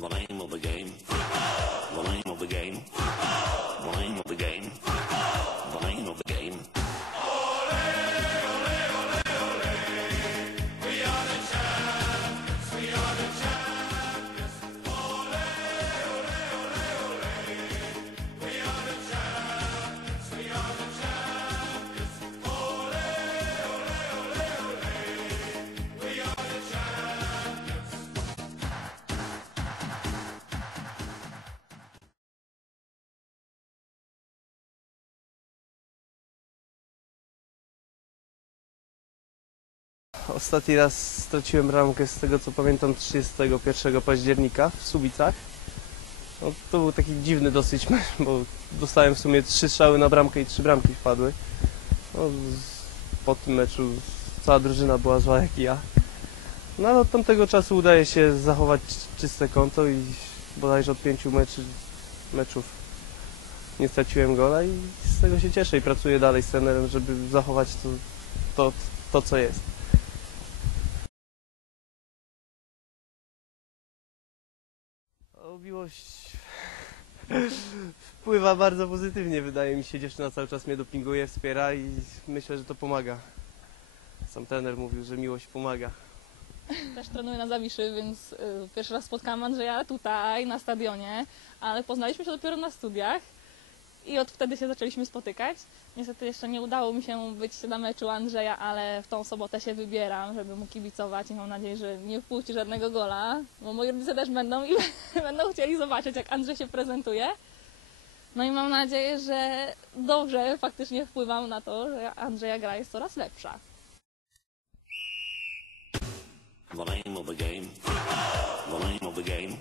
The name of the game. The name of the game. The name of the game. Ostatni raz straciłem ramkę z tego co pamiętam 31 października w Subicach. No, to był taki dziwny dosyć mecz, bo dostałem w sumie trzy strzały na bramkę i trzy bramki wpadły. No, po tym meczu cała drużyna była zła jak i ja. No ale od tamtego czasu udaje się zachować czyste konto i bodajże od pięciu meczy, meczów nie straciłem gola i z tego się cieszę i pracuję dalej z trenerem, żeby zachować to, to, to co jest. Miłość wpływa bardzo pozytywnie, wydaje mi się. Dziewczyna cały czas mnie dopinguje, wspiera i myślę, że to pomaga. Sam trener mówił, że miłość pomaga. Też trenuję na Zawiszy, więc y, pierwszy raz spotkałam Andrzeja tutaj na stadionie, ale poznaliśmy się dopiero na studiach i od wtedy się zaczęliśmy spotykać. Niestety jeszcze nie udało mi się być na meczu Andrzeja, ale w tą sobotę się wybieram, żeby mu kibicować i mam nadzieję, że nie wpuści żadnego gola, bo moi rodzice też będą i będą chcieli zobaczyć, jak Andrzej się prezentuje. No i mam nadzieję, że dobrze faktycznie wpływam na to, że Andrzeja gra jest coraz lepsza. The name of the game. The name of the game.